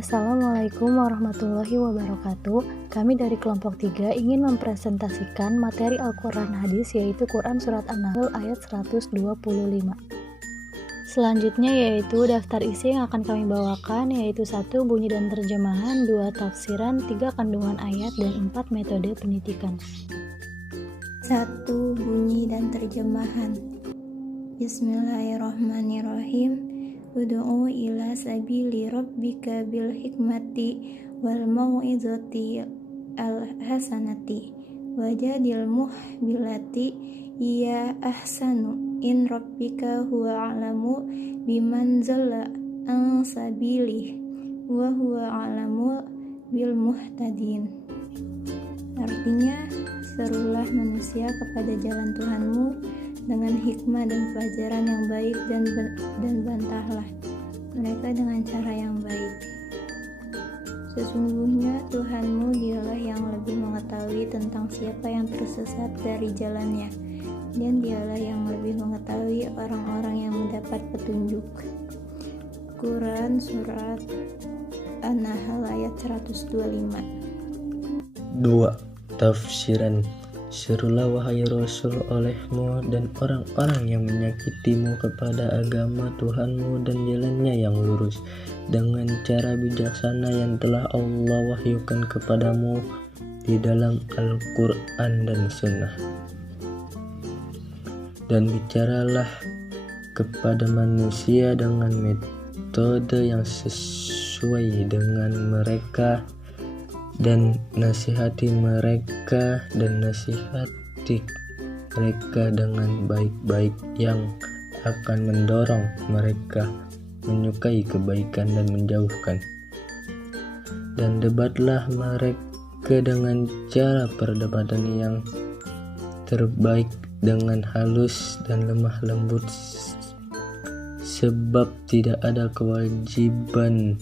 Assalamualaikum warahmatullahi wabarakatuh. Kami dari kelompok 3 ingin mempresentasikan materi Al-Quran Hadis, yaitu Quran Surat An-Nahl ayat 125. Selanjutnya yaitu daftar isi yang akan kami bawakan, yaitu 1. Bunyi dan terjemahan, 2. Tafsiran, 3. Kandungan ayat, dan 4. Metode pendidikan. 1. Bunyi dan terjemahan. Bismillahirrahmanirrahim. Ud'u ila sabili rabbika bil hikmati wal mau'izati al hasanati wajadil muhbilati ya ahsanu in rabbika huwa a'lamu biman zalla an sabilih wa huwa a'lamu bil muhtadin. Artinya, serulah manusia kepada jalan Tuhanmu dengan hikmah dan pelajaran yang baik, dan bantahlah mereka dengan cara yang baik. Sesungguhnya Tuhanmu dialah yang lebih mengetahui tentang siapa yang tersesat dari jalannya, dan dialah yang lebih mengetahui orang-orang yang mendapat petunjuk. Quran Surat An-Nahl ayat 125. 2. Tafsiran. Serulah wahai Rasul olehmu dan orang-orang yang menyakitimu kepada agama Tuhanmu dan jalannya yang lurus, dengan cara bijaksana yang telah Allah wahyukan kepadamu di dalam Al-Quran dan Sunnah. Dan bicaralah kepada manusia dengan metode yang sesuai dengan mereka, dan nasihati mereka dengan baik-baik yang akan mendorong mereka menyukai kebaikan dan menjauhkan. Dan debatlah mereka dengan cara perdebatan yang terbaik, dengan halus dan lemah lembut, sebab tidak ada kewajiban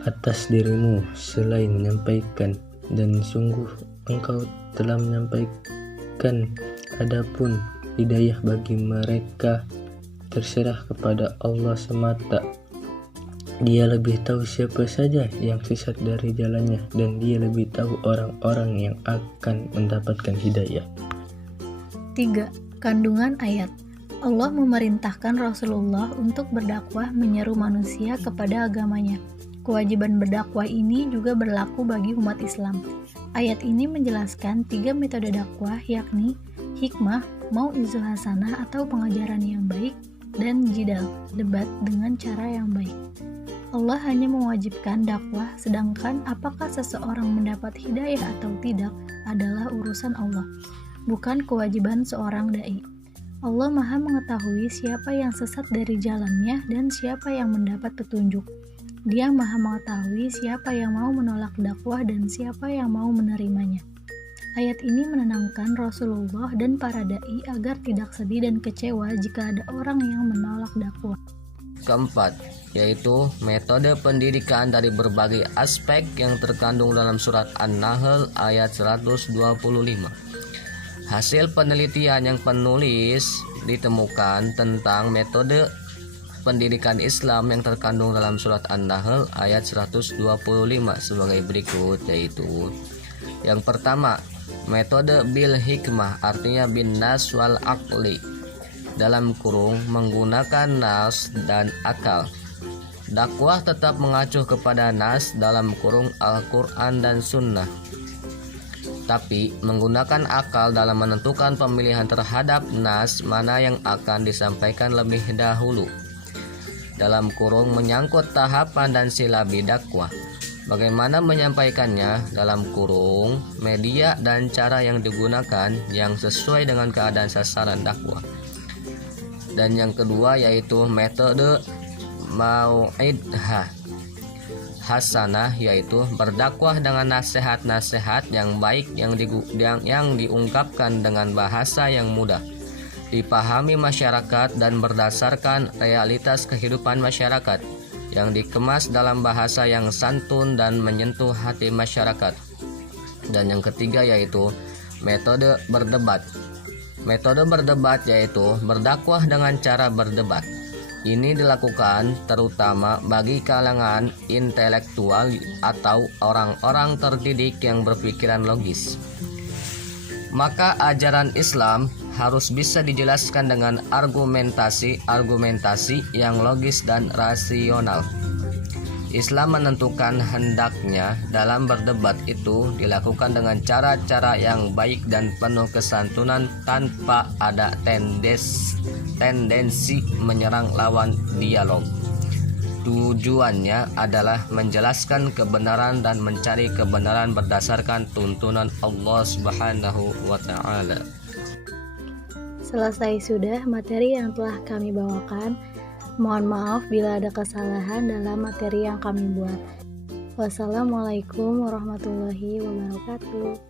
atas dirimu selain menyampaikan, dan sungguh engkau telah menyampaikan. Adapun hidayah bagi mereka terserah kepada Allah semata. Dia lebih tahu siapa saja yang sesat dari jalannya, dan dia lebih tahu orang-orang yang akan mendapatkan hidayah. 3. Kandungan ayat. Allah memerintahkan Rasulullah untuk berdakwah menyeru manusia kepada agamanya. Kewajiban berdakwah ini juga berlaku bagi umat Islam. Ayat ini menjelaskan 3 metode dakwah, yakni hikmah, mau'izah hasanah atau pengajaran yang baik, dan jidal, debat dengan cara yang baik. Allah hanya mewajibkan dakwah, sedangkan apakah seseorang mendapat hidayah atau tidak adalah urusan Allah, bukan kewajiban seorang dai. Allah Maha mengetahui siapa yang sesat dari jalannya dan siapa yang mendapat petunjuk. Dia Maha mengetahui siapa yang mau menolak dakwah dan siapa yang mau menerimanya. Ayat ini menenangkan Rasulullah dan para dai agar tidak sedih dan kecewa jika ada orang yang menolak dakwah. Keempat, yaitu metode pendidikan dari berbagai aspek yang terkandung dalam surat An-Nahl ayat 125. Hasil penelitian yang penulis ditemukan tentang metode pendidikan Islam yang terkandung dalam surat An-Nahl ayat 125 sebagai berikut, yaitu yang pertama, metode bil hikmah, artinya bin nas wal aqli, dalam kurung menggunakan nas dan akal. Dakwah tetap mengacu kepada nas dalam kurung Al-Quran dan Sunnah, tapi menggunakan akal dalam menentukan pemilihan terhadap nas mana yang akan disampaikan lebih dahulu, dalam kurung menyangkut tahapan dan silabi dakwah, bagaimana menyampaikannya, dalam kurung media dan cara yang digunakan yang sesuai dengan keadaan sasaran dakwah. Dan yang kedua yaitu metode mau'izah hasanah, yaitu berdakwah dengan nasihat-nasihat yang baik yang diungkapkan dengan bahasa yang mudah dipahami masyarakat dan berdasarkan realitas kehidupan masyarakat, yang dikemas dalam bahasa yang santun dan menyentuh hati masyarakat. Dan yang ketiga yaitu metode berdebat. Metode berdebat yaitu berdakwah dengan cara berdebat. Ini dilakukan terutama bagi kalangan intelektual atau orang-orang terdidik yang berpikiran logis. Maka ajaran Islam harus bisa dijelaskan dengan argumentasi yang logis dan rasional. Islam menentukan hendaknya dalam berdebat itu dilakukan dengan cara-cara yang baik dan penuh kesantunan tanpa ada tendensi menyerang lawan dialog. Tujuannya adalah menjelaskan kebenaran dan mencari kebenaran berdasarkan tuntunan Allah Subhanahu wa taala. Selesai sudah materi yang telah kami bawakan. Mohon maaf bila ada kesalahan dalam materi yang kami buat. Wassalamualaikum warahmatullahi wabarakatuh.